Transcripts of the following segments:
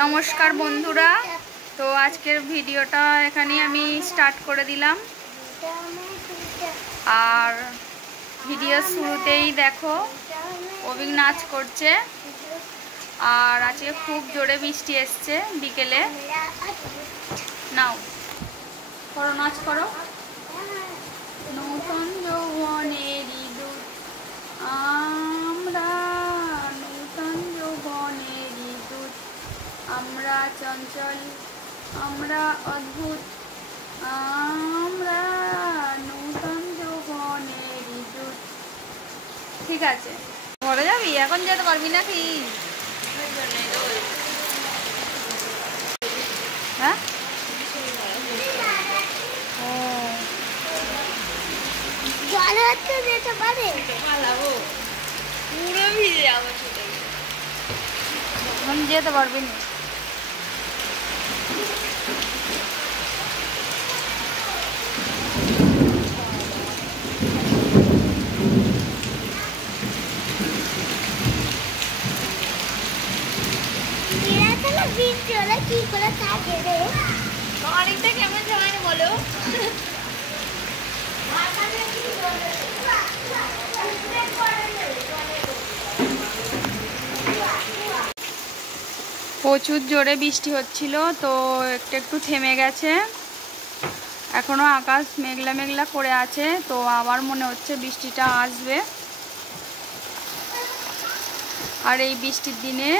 নমস্কার বন্ধুরা, তো আজকের ভিডিওটা এখানেই আমি স্টার্ট করে দিলাম। আর ভিডিওর শুরুতেই দেখো অভিক নাচ করছে। আর আজকে খুব জোরে বৃষ্টি এসছে বিকেলে। নাও করো, নাচ করো। নতুন যৌবনেরই দূত আমরা, নতুন যৌবনেরই দূত আমরা, চঞ্চল আমরা, অদ্ভুত আমরা, নতুন যৌবনেরই দূত। ঠিক আছে, ঘরে যাবি? এখন যেতে পারবি নাকি? হ্যাঁ, ও যেতে পারে পুরো ভিজে যাবো, এখন যেতে পারবি না। বৃষ্টি হলে কি করে থাকে রে? অনেকটা কেমন সময় বলো। প্রচুর জোরে বৃষ্টি হচ্ছিল, তো একটু একটু থেমে গেছে। এখনো আকাশ মেঘলা মেঘলা করে আছে, তো আবার মনে হচ্ছে বৃষ্টিটা আসবে। আর এই বৃষ্টির দিনে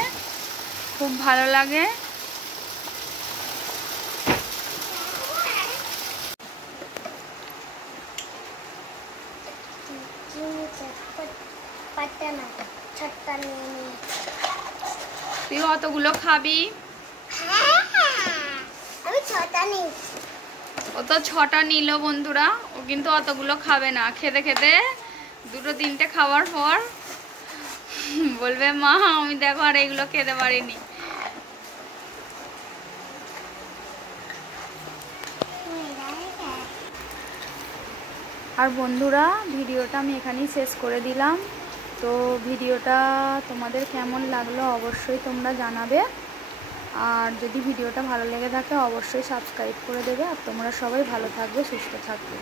খুব ভালো লাগে। তুই অতগুলো খাবি? ও তো 6টা নিল বন্ধুরা, ও কিন্তু অতগুলো খাবে না। খেতে খেতে 2-3টে খাওয়ার পর বলবে মা আমি দেখো আর এইগুলো খেতে পারিনি। আর বন্ধুরা, ভিডিওটা আমি এখানেই শেষ করে দিলাম। তো ভিডিওটা তোমাদের কেমন লাগলো অবশ্যই তোমরা জানাবে। আর যদি ভিডিওটা ভালো লেগে থাকে অবশ্যই সাবস্ক্রাইব করে দেবে। আর তোমরা সবাই ভালো থাকবে, সুস্থ থাকবে।